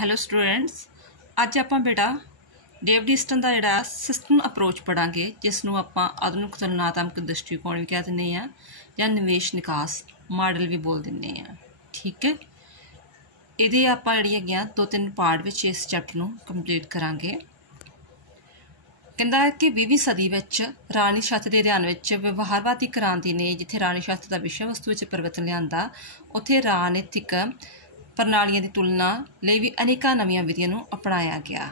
Hello students, अज आप बेटा David Easton का जोड़ा सिस्टम अप्रोच पढ़ांगे जिसनों आप आधुनिक तुलनात्मक दृष्टिकोण भी कह दें या निवेश निकास मॉडल भी बोल दें। ठीक है, ये आप जी 2-3 पार्ट में इस चैप्टर को कंप्लीट करांगे। कहता है कि 20वीं सदी में रानी शास्त्र के अध्ययन में व्यवहारवादी क्रांति ने जिथे रानी शास्त्र का विषय वस्तु में परिवर्तन लिया उत्थे राजनीतिक प्रणालियों की तुलना लिए भी अनेकों नवीं विधियों को अपनाया गया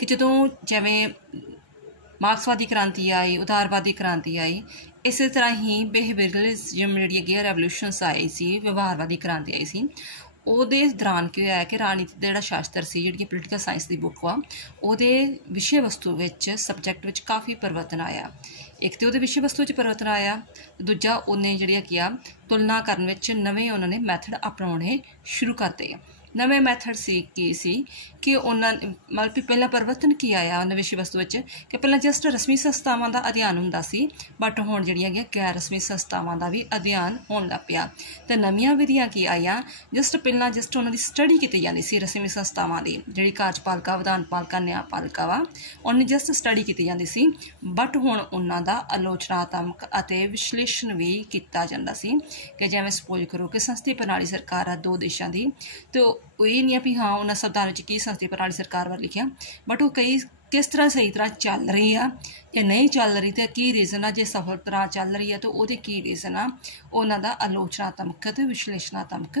कि जो जिमें मार्क्सवादी क्रांति आई, उदारवादी क्रांति आई, इस तरह ही बिहेवियरलिज्म जी रेवोल्यूशनस आई सी, व्यवहारवादी क्रांति आई सी। ਉਹਦੇ दौरान की होया कि राजनीति का जोड़ा शास्त्र से जी पोलिटिकल साइंस की बुक वा ਉਹਦੇ विषय वस्तु सबजैक्ट में काफ़ी परिवर्तन आया। एक तो वो विषय वस्तु परिवर्तन आया, दूजा उन्हें जी तुलना करने नवे उन्होंने मैथड अपनाने शुरू करते। नवे मैथड सी कि उन्होंने मतलब पहला परिवर्तन की आया उन्हें विषय वस्तु कि पहला जस्ट रस्मी संस्थावां का अध्ययन होंदा सी, बट हुण जिहड़ियां गैर रस्मी संस्थावां का भी अध्ययन होण लग पिया। तो नवीं विधियां की आईयां, जस्ट पहला जस्ट उन्होंने स्टडी की जाती सी रस्मी संस्थावां की, जिहड़ी कार्यपालिका, विधानपालिका, न्यायपालिका वा उन्हें जस्ट स्टडी की जाती सी, बट हुण उन्हां दा आलोचनात्मक अते विश्लेषण भी किया जाता सी। कि जिवें सपोज करो कि संसदीय प्रणाली सरकार है 2 देशों की, तो ये नहीं है भी हाँ उन्होंने शब्दों में की संसदीय प्रणाली सरकार बारे लिखा, बट वो कई किस तरह सही तरह चल रही है या नहीं चल रही, तो की रीजन है, जो सफल तरह चल रही है तो वो की रीजन है, उन्होंने आलोचनात्मक तो विश्लेषणात्मक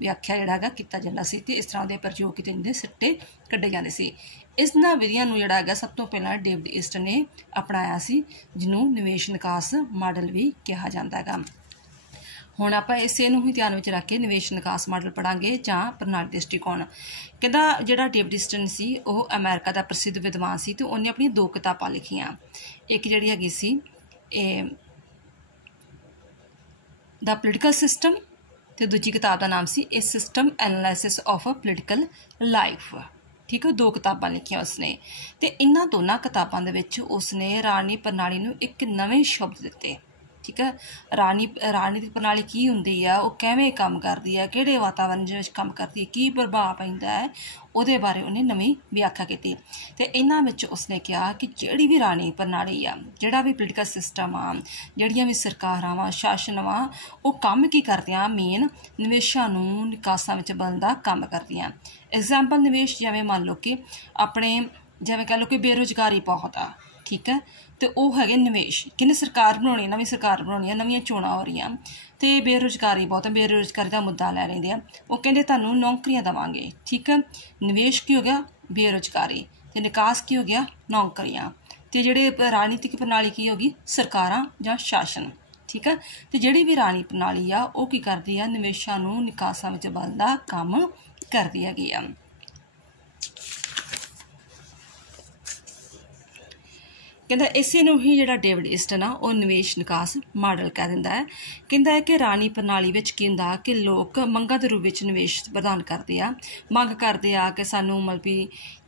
व्याख्या जोड़ा किया जाता सी। इस तरह के प्रयोग किए जाते सिट्टे कढ़े जाते सी। इन्हां विधियां नूं जोड़ा सब तो पहला डेविड ईस्टन ने अपनाया सी, जिन्होंने निवेश निकास मॉडल भी कहा जाता है। हुण आप इसे ही ध्यान में रख के निवेश निकास मॉडल पढ़ांगे जां प्रणाली दृष्टिकोण। कहता जिहड़ा डेविड ईस्टन सी वो अमेरिका का प्रसिद्ध विद्वान सी, तो उन्हें अपनी 2 किताबां लिखियां। एक जिहड़ी हैगी सी द पोलिटिकल सिस्टम, तो दूजी किताब का नाम सी a system analysis of a political life. ठीक है, 2 किताबां लिखियां उसने, तो इन्हां दोनों किताबां दे विच उसने राजनीतिक प्रणाली नूं एक नवे शब्द दिते। ठीक है, राजनीतिक प्रणाली की हुंदी है, वो किवें काम करती है, किहड़े वातावरण में काम करती है, की प्रभाव पैंदा है, उहदे बारे उन्हें नवीं व्याख्या की। तो इन्हां विच उसने कहा कि जिहड़ी भी राजनीतिक प्रणाली आ, जिहड़ा भी पोलिटिकल सिस्टम आ, जिहड़ियां भी सरकारां वा, शासन वा, वो काम की करदियां, मेन निवेशां नूं निकासां विच बदलण दा काम करदियां। एग्जाम्पल निवेश जिवें मान लो कि अपने जिवें कह लो कि बेरोजगारी बहुत आ, ठीक है, तो वह है निवेश। कहते सरकार बनानी, नवीं सरकार बनानी है, नवीं चोणां हो रही, तो बेरोजगारी बहुत है, बेरोजगारी का मुद्दा लै लेंदे आ, वो कहते तुहानूं नौकरियां देवांगे। ठीक है, निवेश की हो गया बेरोजगारी, तो निकास की हो गया नौकरियां, तो जिहड़े राजनीतिक प्रणाली की होगी सरकारां जां शासन। ठीक है, तो जिहड़ी भी राजनीतिक प्रणाली आ वो की करदी है, निवेशां नूं निकासां विच बदलण दा काम करदी हैगी आ। कहता इसे ही जोड़ा डेविड ईस्टन आ वो निवेश निकास मॉडल कह दिंदा है। कहता है कि राजनीतिक प्रणाली में की हुंदा कि लोग मंगां के रूप में निवेश प्रदान करते आ, मंग करते आ कि सानूं मतलब भी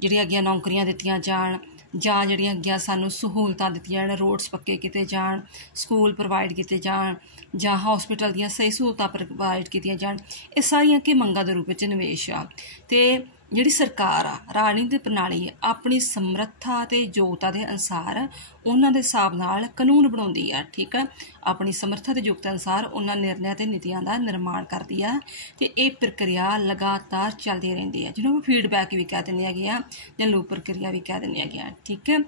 जिहड़ियां अगियां नौकरियां दित्तियां जाण, जां जिहड़ियां अगियां सानूं सहूलतां दित्तियां जाण, रोड्स पक्के कीते जाण, स्कूल प्रोवाइड कीते जाण, जां हॉस्पिटल दीयां सही सहूलतां प्रोवाइड कीतियां जाण, ये सारियां कि मंगां के रूप में निवेश आ। ते जिहड़ी सरकार आ, राजनीतिक प्रणाली अपनी समर्था ते योग्यता के अनुसार उन्हां दे हिसाब नाल कानून बनाउंदी है। ठीक है, अपनी समर्था ते योग्यता अनुसार उन्हां निर्णय ते नीतियां का निर्माण करती है, तो ये प्रक्रिया लगातार चलती रहिंदी है, जिन्होंने फीडबैक भी कह दिंदे हैगे आ जां लूप प्रक्रिया भी कह दिंदे हैगे आ। ठीक है,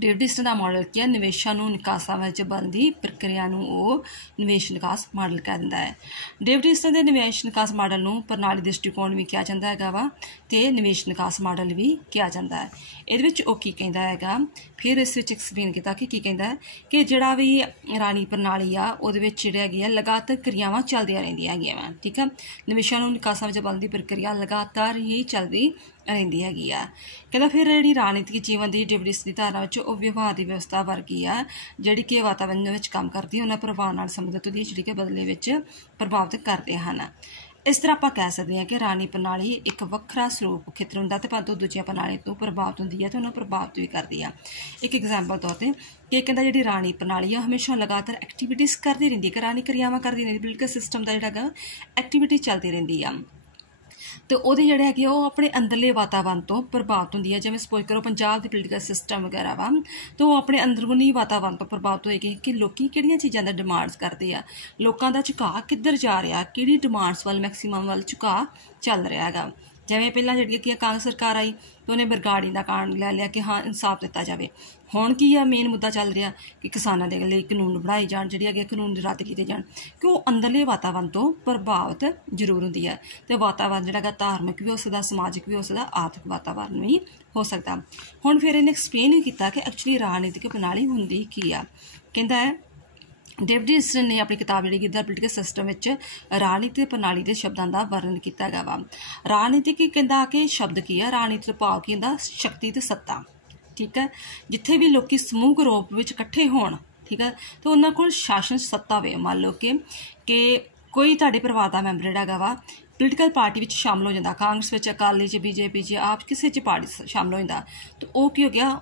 डेविड ईस्टन का मॉडल क्या निवेशों नूं निकासां विच बदलण दी प्रक्रिया नूं वो निवेश निकास मॉडल कह दिंदा है। डेविड ईस्टन के निवेश निकास मॉडल नूं प्रणाली दृष्टिकोण भी कहा जाता है वा, ते निवेश निकास मॉडल भी कहा जाता है। इहदे विच ओह की कहंदा हैगा, फिर इस विच एक्सप्लेन किया कि की कहंदा है कि जिहड़ा भी राजनीतिक प्रणाली आ उहदे विच जिहड़ी हैगी आ लगातार क्रियावां चलदियां रहिंदियां हैगियां। ठीक है, निवेशों नूं निकासां विच बदलण दी प्रक्रिया लगातार ही चलदी रहिंदी हैगी आ। कहता फिर जिहड़ी राजनीतिक जीवन की डेविड ईस्टन दी धारणा विच वो व्यवहार की व्यवस्था वर्गी आ, जिहड़ी कि वातावरण विच काम करदी है, उन्हां प्रभाव नाल संबंधित होंदी जिहड़ी कि बदले विच प्रभावित करदे हन। इस तरह आप कह सकते हैं कि राजनीतिक प्रणाली एक वक्रा स्वरूप खित्र होंदा ते परंतु दूजियां प्रणाली तो प्रभावित होंदी है, तो उन्हें प्रभावित भी करती है। एक एग्जाम्पल तौर पर कि कहता जिहड़ी राजनीतिक प्रणाली है हमेशा लगातार एक्टिविटीज़ करती रहिंदी है, कि राजनीतिक क्रियावां करदी रहिंदी, पोलिटिकल सिस्टम का जिहड़ा एक्टिविटी चलती रहिंदी है। तो ਉਹਦੇ ਜਿਹੜੇ ਹੈਗੇ ਉਹ ਆਪਣੇ ਅੰਦਰਲੇ ਵਾਤਾਵਰਨ ਤੋਂ ਪ੍ਰਭਾਵਿਤ ਹੁੰਦੀ ਹੈ। ਜਿਵੇਂ ਸਪੋਜ਼ ਕਰੋ ਪੰਜਾਬ ਦੀ ਪੋਲੀਟੀਕਲ ਸਿਸਟਮ ਵਗੈਰਾ ਵਾ, ਤਾਂ ਉਹ ਆਪਣੇ ਅੰਦਰੂਨੀ ਵਾਤਾਵਰਨ ਤੋਂ ਪ੍ਰਭਾਵਿਤ ਹੋਏਗੀ ਕਿ ਲੋਕੀ ਕਿਹੜੀਆਂ ਚੀਜ਼ਾਂ ਦਾ ਡਿਮਾਂਡਸ ਕਰਦੇ ਆ, ਲੋਕਾਂ ਦਾ ਝੁਕਾਅ ਕਿੱਧਰ ਜਾ ਰਿਹਾ, ਕਿਹੜੀ ਡਿਮਾਂਡਸ ਵੱਲ ਮੈਕਸੀਮਮ ਵੱਲ ਝੁਕਾਅ ਚੱਲ ਰਿਹਾ ਹੈਗਾ। ਜਿਵੇਂ ਪਹਿਲਾਂ ਜਿਹੜੀ ਕਿ ਕਾਂਗਰਸ ਸਰਕਾਰ ਆਈ ਤਾਂ ਉਹਨੇ ਬਰਗਾੜੀ ਦਾ ਕਾਰਨ ਲੈ ਲਿਆ ਕਿ ਹਾਂ ਇਨਸਾਫ ਦਿੱਤਾ ਜਾਵੇ। ਹੁਣ ਕੀ ਆ ਮੇਨ ਮੁੱਦਾ ਚੱਲ ਰਿਹਾ ਕਿ ਕਿਸਾਨਾਂ ਦੇ ਲਈ ਕਾਨੂੰਨ ਬਣਾਏ ਜਾਣ, ਜਿਹੜੀ ਹੈਗੇ ਕਾਨੂੰਨ ਰੱਦ ਕੀਤੇ ਜਾਣ, ਕਿ ਉਹ ਅੰਦਰਲੇ ਵਾਤਾਵਰਨ ਤੋਂ ਪ੍ਰਭਾਵਿਤ ਜ਼ਰੂਰ ਹੁੰਦੀ ਹੈ। ਅਤੇ ਵਾਤਾਵਰਨ ਜਿਹੜਾ ਹੈਗਾ ਧਾਰਮਿਕ ਵੀ ਹੋ ਸਕਦਾ, ਸਮਾਜਿਕ ਵੀ ਹੋ ਸਕਦਾ, ਆਰਥਿਕ ਵਾਤਾਵਰਨ ਵੀ ਹੋ ਸਕਦਾ। ਹੁਣ ਫਿਰ ਇਹਨੇ ਐਕਸਪਲੇਨ ਵੀ ਕੀਤਾ ਕਿ ਐਕਚੁਅਲੀ ਰਾਜਨੀਤਿਕ ਪ੍ਰਣਾਲੀ ਹੁੰਦੀ ਕੀ ਆ। ਕਹਿੰਦਾ ਹੈ ਡੇਵਿਡ ਈਸਟਨ ਨੇ ਆਪਣੀ ਕਿਤਾਬ ਜਿਹੜੀ ਕਿ ਦ ਪੋਲੀਟੀਕਲ ਸਿਸਟਮ ਵਿੱਚ ਰਾਜਨੀਤਿਕ ਪ੍ਰਣਾਲੀ ਦੇ ਸ਼ਬਦਾਂ ਦਾ ਵਰਣਨ ਕੀਤਾ ਹੈਗਾ ਵਾ। ਰਾਜਨੀਤਿਕ ਕਹਿੰਦਾ ਕਿ ਸ਼ਬਦ ਕੀ ਆ, ਰਾਜਨੀਤਿਕ ਭਾਵ ਕੀ ਹੁੰਦਾ, ਸ਼ਕਤੀ ਅਤੇ ਸੱਤਾ। ਠੀਕ ਹੈ, ਜਿੱਥੇ ਵੀ ਲੋਕ ਸਮੂਹਕ ਰੂਪ ਵਿੱਚ ਇਕੱਠੇ ਹੋਣ, ਠੀਕ ਹੈ, ਤਾਂ ਉਹਨਾਂ ਕੋਲ ਸ਼ਾਸਨ ਸੱਤਾ ਹੋਵੇ। ਮੰਨ ਲਓ ਕਿ ਕੋਈ ਤੁਹਾਡੇ ਪਰਿਵਾਰ ਦਾ ਮੈਂਬਰ ਜਿਹੜਾ ਹੈਗਾ ਵਾ ਪੋਲੀਟੀਕਲ ਪਾਰਟੀ ਵਿੱਚ ਸ਼ਾਮਲ ਹੋ ਜਾਂਦਾ, ਕਾਂਗਰਸ ਵਿੱਚ, ਅਕਾਲੀ 'ਚ, BJP 'ਚ, ਆਪ ਕਿਸੇ 'ਚ ਪਾਰਟੀ ਸ਼ਾਮਲ ਹੋ ਜਾਂਦਾ, ਤਾਂ ਉਹ ਕੀ ਹੋ ਗਿਆ,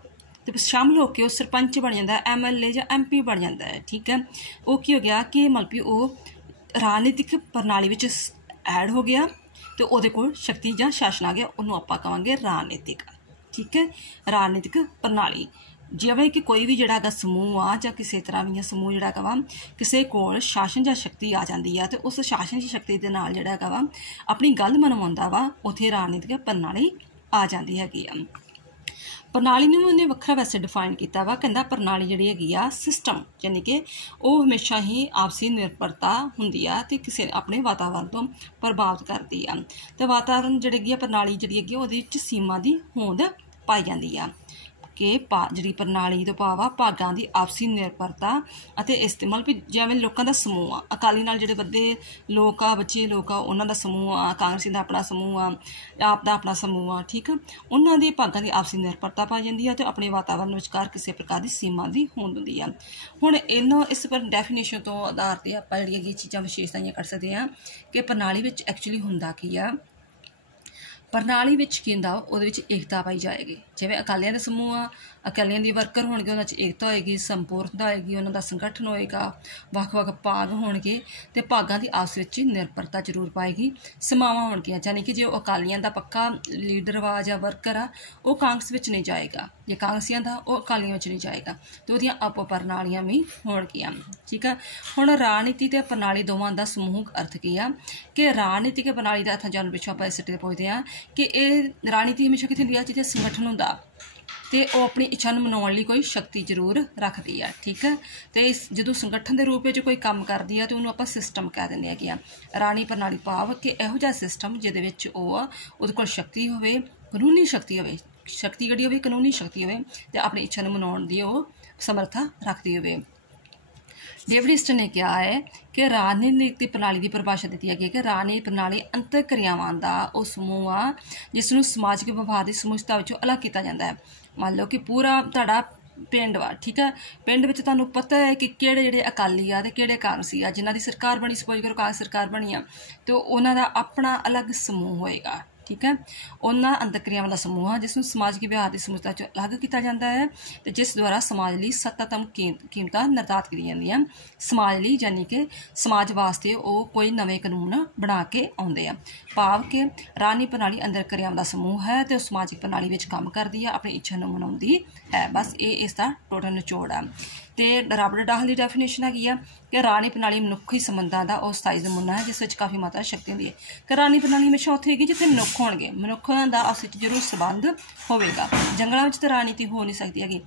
ਤੇ ਸ਼ਾਮਲ ਹੋ ਕੇ ਉਹ ਸਰਪੰਚ ਬਣ ਜਾਂਦਾ, MLA ਜਾਂ MP ਬਣ ਜਾਂਦਾ ਹੈ। ਠੀਕ ਹੈ, ਉਹ ਕੀ ਹੋ ਗਿਆ ਕਿ ਮਤਲਬ ਕਿ ਉਹ ਰਾਜਨੀਤਿਕ ਪ੍ਰਣਾਲੀ ਵਿੱਚ ਐਡ ਹੋ ਗਿਆ ਅਤੇ ਉਹਦੇ ਕੋਲ ਸ਼ਕਤੀ ਜਾਂ ਸ਼ਾਸਨ ਆ ਗਿਆ, ਉਹਨੂੰ ਆਪਾਂ ਕਹਾਂਗੇ ਰਾਜਨੀਤਿਕ। ਠੀਕ ਹੈ, ਰਾਜਨੀਤਿਕ ਪ੍ਰਣਾਲੀ। ਜਿਵੇਂ ਕਿ ਕੋਈ ਵੀ ਜਿਹੜਾ ਹੈਗਾ ਸਮੂਹ ਆ ਜਾਂ ਕਿਸੇ ਤਰ੍ਹਾਂ ਵੀ ਸਮੂਹ ਜਿਹੜਾ ਹੈਗਾ ਵਾ ਕਿਸੇ ਕੋਲ ਸ਼ਾਸਨ ਜਾਂ ਸ਼ਕਤੀ ਆ ਜਾਂਦੀ ਆ, ਅਤੇ ਉਸ ਸ਼ਾਸਨ ਦੀ ਸ਼ਕਤੀ ਦੇ ਨਾਲ ਜਿਹੜਾ ਹੈਗਾ ਵਾ ਆਪਣੀ ਗੱਲ ਮਨਵਾਉਂਦਾ ਵਾ, ਉੱਥੇ ਰਾਜਨੀਤਿਕ ਪ੍ਰਣਾਲੀ ਆ ਜਾਂਦੀ ਹੈਗੀ ਆ। ਪ੍ਰਣਾਲੀ ਨੂੰ ਉਹਨੇ ਵੱਖਰਾ ਵੈਸੇ ਡਿਫਾਈਨ ਕੀਤਾ ਵਾ। ਕਹਿੰਦਾ ਪ੍ਰਣਾਲੀ ਜਿਹੜੀ ਹੈਗੀ ਆ ਸਿਸਟਮ, ਯਾਨੀ ਕਿ ਉਹ ਹਮੇਸ਼ਾ ਹੀ ਆਪਸੀ ਨਿਰਭਰਤਾ ਹੁੰਦੀ ਆ ਅਤੇ ਕਿਸੇ ਆਪਣੇ ਵਾਤਾਵਰਨ ਤੋਂ ਪ੍ਰਭਾਵਿਤ ਕਰਦੀ ਆ। ਅਤੇ ਵਾਤਾਵਰਨ ਜਿਹੜੀ ਹੈਗੀ ਆ ਪ੍ਰਣਾਲੀ ਜਿਹੜੀ ਹੈਗੀ ਉਹਦੇ ਵਿੱਚ ਸੀਮਾ ਦੀ ਹੋਂਦ ਪਾਈ ਜਾਂਦੀ ਆ ਕਿ ਜਿਹੜੀ ਪ੍ਰਣਾਲੀ ਤੋਂ ਭਾਵ ਆ ਭਾਗਾਂ ਦੀ ਆਪਸੀ ਨਿਰਭਰਤਾ ਅਤੇ ਇਸਤੇਮਾਲ ਵੀ। ਜਿਵੇਂ ਲੋਕਾਂ ਦਾ ਸਮੂਹ ਆ, ਅਕਾਲੀ ਨਾਲ ਜਿਹੜੇ ਵੱਡੇ ਲੋਕ ਆ, ਬੱਚੇ ਲੋਕ ਆ, ਉਹਨਾਂ ਦਾ ਸਮੂਹ ਆ, ਕਾਂਗਰਸੀ ਦਾ ਆਪਣਾ ਸਮੂਹ ਆ, ਆਪ ਦਾ ਆਪਣਾ ਸਮੂਹ ਆ। ਠੀਕ ਆ, ਉਹਨਾਂ ਦੇ ਭਾਗਾਂ ਦੀ ਆਪਸੀ ਨਿਰਭਰਤਾ ਪਾਈ ਜਾਂਦੀ ਆ ਅਤੇ ਆਪਣੇ ਵਾਤਾਵਰਨ ਵਿਚਕਾਰ ਕਿਸੇ ਪ੍ਰਕਾਰ ਦੀ ਸੀਮਾ ਦੀ ਹੋਂਦ ਹੁੰਦੀ ਆ। ਹੁਣ ਇਸ ਪਰ ਡੈਫੀਨੇਸ਼ਨ ਤੋਂ ਆਧਾਰ 'ਤੇ ਆਪਾਂ ਜਿਹੜੀਆਂ ਇਹ ਚੀਜ਼ਾਂ ਵਿਸ਼ੇਸ਼ਤਾਵਾਂ ਕਰ ਸਕਦੇ ਹਾਂ ਕਿ ਪ੍ਰਣਾਲੀ ਵਿੱਚ ਐਕਚੁਅਲੀ ਹੁੰਦਾ ਕੀ ਆ। ਪ੍ਰਣਾਲੀ ਵਿੱਚ ਕੀ ਹੁੰਦਾ, ਉਹਦੇ ਵਿੱਚ ਏਕਤਾ ਪਾਈ ਜਾਏਗੀ। ਜਿਵੇਂ ਅਕਾਲੀਆਂ ਦੇ ਸਮੂਹ ਆ, ਅਕਾਲੀਆਂ ਦੀ ਵਰਕਰ ਹੋਣਗੇ, ਉਹਨਾਂ 'ਚ ਏਕਤਾ ਹੋਏਗੀ, ਸੰਪੂਰਨਤਾ ਹੋਏਗੀ, ਉਹਨਾਂ ਦਾ ਸੰਗਠਨ ਹੋਏਗਾ, ਵੱਖ-ਵੱਖ ਭਾਗ ਹੋਣਗੇ ਅਤੇ ਭਾਗਾਂ ਦੀ ਆਪਸ ਵਿੱਚ ਨਿਰਭਰਤਾ ਜ਼ਰੂਰ ਪਾਏਗੀ। ਸਮਾਵਾਂ ਹੋਣਗੀਆਂ, ਯਾਨੀ ਕਿ ਜੇ ਉਹ ਅਕਾਲੀਆਂ ਦਾ ਪੱਕਾ ਲੀਡਰ ਵਾ ਜਾਂ ਵਰਕਰ ਆ, ਉਹ ਕਾਂਗਰਸ ਵਿੱਚ ਨਹੀਂ ਜਾਏਗਾ, ਜੇ ਕਾਂਗਰਸੀਆਂ ਦਾ ਉਹ ਅਕਾਲੀਆਂ ਵਿੱਚ ਨਹੀਂ ਜਾਏਗਾ, ਅਤੇ ਉਹਦੀਆਂ ਆਪ ਪ੍ਰਣਾਲੀਆਂ ਵੀ ਹੋਣਗੀਆਂ। ਠੀਕ ਆ, ਹੁਣ ਰਾਜਨੀਤੀ ਅਤੇ ਪ੍ਰਣਾਲੀ ਦੋਵਾਂ ਦਾ ਸਮੂਹਕ ਅਰਥ ਕੀ ਆ ਕਿ ਰਾਜਨੀਤਿਕ ਪ੍ਰਣਾਲੀ ਦਾ ਅਰਥ ਜਾਣਨ ਪਿੱਛੋਂ ਆਪਾਂ ਇਸ ਸਿੱਟੇ 'ਤੇ ਪੁੱਛਦੇ ਹਾਂ ਕਿ ਇਹ ਰਾਜਨੀਤੀ ਹਮੇਸ਼ਾ ਕਿੱਥੇ ਹੁੰਦੀ ਆ, ਜਿੱਥੇ ਸੰਗਠਨ ਹੁੰਦਾ ਅਤੇ ਉਹ ਆਪਣੀ ਇੱਛਾ ਨੂੰ ਮਨਾਉਣ ਲਈ ਕੋਈ ਸ਼ਕਤੀ ਜ਼ਰੂਰ ਰੱਖਦੀ ਆ। ਠੀਕ ਹੈ, ਅਤੇ ਜਦੋਂ ਸੰਗਠਨ ਦੇ ਰੂਪ ਵਿੱਚ ਕੋਈ ਕੰਮ ਕਰਦੀ ਆ ਤਾਂ ਉਹਨੂੰ ਆਪਾਂ ਸਿਸਟਮ ਕਹਿ ਦਿੰਦੇ ਹੈਗੇ ਆ। ਰਾਣੀ ਪ੍ਰਣਾਲੀ ਭਾਵ ਕਿ ਇਹੋ ਜਿਹਾ ਸਿਸਟਮ ਜਿਹਦੇ ਵਿੱਚ ਉਹਦੇ ਕੋਲ ਸ਼ਕਤੀ ਹੋਵੇ, ਕਾਨੂੰਨੀ ਸ਼ਕਤੀ ਹੋਵੇ, ਸ਼ਕਤੀ ਜਿਹੜੀ ਹੋਵੇ ਕਾਨੂੰਨੀ ਸ਼ਕਤੀ ਹੋਵੇ, ਅਤੇ ਆਪਣੀ ਇੱਛਾ ਨੂੰ ਮਨਾਉਣ ਦੀ ਉਹ ਸਮਰੱਥਾ ਰੱਖਦੀ ਹੋਵੇ। ਡੇਵਿਡ ਈਸਟਨ ਨੇ ਕਿਹਾ ਹੈ ਕਿ ਰਾਜਨੀਤਿਕ ਪ੍ਰਣਾਲੀ ਦੀ ਪਰਿਭਾਸ਼ਾ ਦਿੱਤੀ ਹੈਗੀ ਕਿ ਰਾਜਨੀਤਿਕ ਪ੍ਰਣਾਲੀ ਅੰਤਰ ਕਿਰਿਆਵਾਂ ਦਾ ਉਹ ਸਮੂਹ ਆ ਜਿਸ ਨੂੰ ਸਮਾਜਿਕ ਵਿਵਹਾਰ ਦੀ ਸਮੁੱਚਤਾ ਵਿੱਚੋਂ ਅਲੱਗ ਕੀਤਾ ਜਾਂਦਾ ਹੈ। ਮੰਨ ਲਓ ਕਿ ਪੂਰਾ ਤੁਹਾਡਾ ਪਿੰਡ ਵਾ, ਠੀਕ ਹੈ, ਪਿੰਡ ਵਿੱਚ ਤੁਹਾਨੂੰ ਪਤਾ ਹੈ ਕਿ ਕਿਹੜੇ ਜਿਹੜੇ ਅਕਾਲੀ ਆ ਅਤੇ ਕਿਹੜੇ ਕਾਂਗਰਸੀ ਆ, ਜਿਨ੍ਹਾਂ ਦੀ ਸਰਕਾਰ ਬਣੀ, ਸਪੋਜ਼ ਕਰੋ ਕਾਂਗਰਸ ਸਰਕਾਰ ਬਣੀ ਆ, ਅਤੇ ਉਹਨਾਂ ਦਾ ਆਪਣਾ ਅਲੱਗ ਸਮੂਹ ਹੋਏਗਾ। ਠੀਕ ਹੈ, ਉਹਨਾਂ ਅੰਤਰਕਿਰਿਆਵਾਂ ਦਾ ਸਮੂਹ ਆ ਜਿਸ ਨੂੰ ਸਮਾਜਿਕ ਵਿਵਹਾਰ ਦੀ ਸਮੁੱਚਤਾ 'ਚ ਅਲੱਗ ਕੀਤਾ ਜਾਂਦਾ ਹੈ ਅਤੇ ਜਿਸ ਦੁਆਰਾ ਸਮਾਜ ਲਈ ਸੱਤਾਤਮ ਕੀਮਤਾਂ ਨਿਰਧਾਰਤ ਕੀਤੀਆਂ ਜਾਂਦੀਆਂ। ਸਮਾਜ ਲਈ ਯਾਨੀ ਕਿ ਸਮਾਜ ਵਾਸਤੇ ਉਹ ਕੋਈ ਨਵੇਂ ਕਾਨੂੰਨ ਬਣਾ ਕੇ ਆਉਂਦੇ ਆ, ਭਾਵ ਕਿ ਰਾਜਨੀਤਿਕ ਪ੍ਰਣਾਲੀ ਅੰਦਰ ਕਿਰਿਆਵਾਂ ਦਾ ਸਮੂਹ ਹੈ ਅਤੇ ਉਹ ਸਮਾਜਿਕ ਪ੍ਰਣਾਲੀ ਵਿੱਚ ਕੰਮ ਕਰਦੀ ਆ, ਆਪਣੀ ਇੱਛਾ ਨੂੰ ਮਨਾਉਂਦੀ ਹੈ। ਬਸ ਇਹ ਇਸ ਦਾ ਟੋਟਲ ਨਿਚੋੜ ਆ। ਅਤੇ ਰਾਬਰਟ ਡਾਹਲ ਦੀ ਡੈਫੀਨੇਸ਼ਨ ਹੈਗੀ ਆ ਕਿ ਰਾਜਨੀਤਿਕ ਪ੍ਰਣਾਲੀ ਮਨੁੱਖੀ ਸੰਬੰਧਾਂ ਦਾ ਉਹ ਸਥਾਈ ਨਮੂਨਾ ਹੈ ਜਿਸ ਵਿੱਚ ਕਾਫੀ ਮਾਤਰਾ ਸ਼ਕਤੀ ਹੁੰਦੀ ਹੈ। ਕਿ ਰਾਜਨੀਤਿਕ ਪ੍ਰਣਾਲੀ ਹਮੇਸ਼ਾ ਉੱਥੇ ਹੈਗੀ ਜਿੱਥੇ ਮਨੁੱਖ ਹੋਣਗੇ, ਮਨੁੱਖਾਂ ਦਾ ਆਪਸ ਵਿੱਚ ਜ਼ਰੂਰ ਸੰਬੰਧ ਹੋਵੇਗਾ। ਜੰਗਲਾਂ ਵਿੱਚ ਤਾਂ ਰਾਜਨੀਤੀ ਹੋ ਨਹੀਂ ਸਕਦੀ ਹੈਗੀ,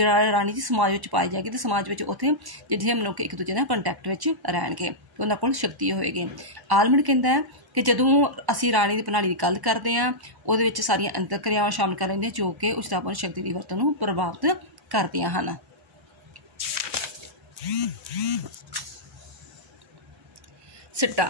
ਰਾਜਨੀਤੀ ਸਮਾਜ ਵਿੱਚ ਪਾਈ ਜਾਏਗੀ ਅਤੇ ਸਮਾਜ ਵਿੱਚ ਉੱਥੇ ਜਿਹੜੇ ਮਨੁੱਖ ਇੱਕ ਦੂਜੇ ਨਾਲ ਕੰਟੈਕਟ ਵਿੱਚ ਰਹਿਣਗੇ, ਉਹਨਾਂ ਕੋਲ ਸ਼ਕਤੀ ਹੋਵੇਗੀ। ਆਲਮੰਡ ਕਹਿੰਦਾ ਹੈ ਕਿ ਜਦੋਂ ਅਸੀਂ ਰਾਜਨੀਤਿਕ ਪ੍ਰਣਾਲੀ ਦੀ ਗੱਲ ਕਰਦੇ ਹਾਂ ਉਹਦੇ ਵਿੱਚ ਸਾਰੀਆਂ ਅੰਤਰ ਕਿਰਿਆਵਾਂ ਸ਼ਾਮਲ ਕਰ ਲੈਂਦੇ ਜੋ ਕਿ ਉਚਤਾਪੂਰਨ ਸ਼ਕਤੀ ਦੀ ਵਰਤੋਂ ਨੂੰ ਪ੍ਰਭਾਵਿਤ ਕਰਦੀਆਂ ਹਨ। ਸਿੱਟਾ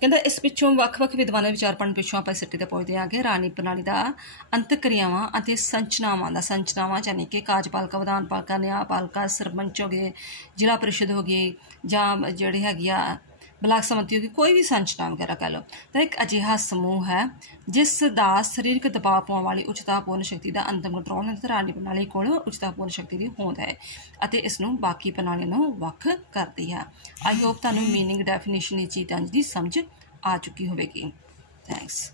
ਕਹਿੰਦਾ ਇਸ ਪਿੱਛੋਂ ਵੱਖ-ਵੱਖ ਵਿਦਵਾਨਾਂ ਵਿਚਾਰ ਪੜ੍ਹਨ ਪਿੱਛੋਂ ਆਪਾਂ ਇਸ ਸਿੱਟੇ 'ਤੇ ਪਹੁੰਚਦੇ ਹਾਂ ਕਿ ਰਾਜਨੀਤਿਕ ਪ੍ਰਣਾਲੀ ਦਾ ਅੰਤਰ-ਕਿਰਿਆਵਾਂ ਅਤੇ ਸੰਰਚਨਾਵਾਂ ਯਾਨੀ ਕਿ ਕਾਰਜਪਾਲਿਕਾ, ਵਿਧਾਨਪਾਲਿਕਾ, ਨਿਆਂਪਾਲਿਕਾ, ਸਰਪੰਚ ਹੋ ਗਏ, ਜ਼ਿਲ੍ਹਾ ਪ੍ਰੀਸ਼ਦ ਹੋ ਗਏ ਜਾਂ ਜਿਹੜੇ ਹੈਗੀ ਆ ਬਲਾਕ ਸਮਿਤੀ ਹੋ ਗਈ, ਕੋਈ ਵੀ ਸੰਰਚਨਾ ਵਗੈਰਾ ਕਹਿ ਲਓ, ਤਾਂ ਇੱਕ ਅਜਿਹਾ ਸਮੂਹ ਹੈ ਜਿਸ ਦਾ ਸਰੀਰਕ ਦਬਾਅ ਪਾਉਣ ਵਾਲੀ ਉਚਤਾਪੂਰਨ ਸ਼ਕਤੀ ਦਾ ਅੰਤਮ ਕੰਟਰੋਲ ਹੈ। ਰਾਜਨੀਤਿਕ ਪ੍ਰਣਾਲੀ ਕੋਲ ਉਚਤਾਪੂਰਨ ਸ਼ਕਤੀ ਦੀ ਹੋਂਦ ਹੈ ਅਤੇ ਇਸ ਨੂੰ ਬਾਕੀ ਪ੍ਰਣਾਲੀਆਂ ਨੂੰ ਵੱਖ ਕਰਦੀ ਹੈ। ਆਈ ਹੋਪ ਤੁਹਾਨੂੰ ਮੀਨਿੰਗ, ਡੈਫੀਨੇਸ਼ਨ, ਇਹ ਚੀਜ਼ਾਂ ਦੀ ਸਮਝ ਆ ਚੁੱਕੀ ਹੋਵੇਗੀ। ਥੈਂਕਸ।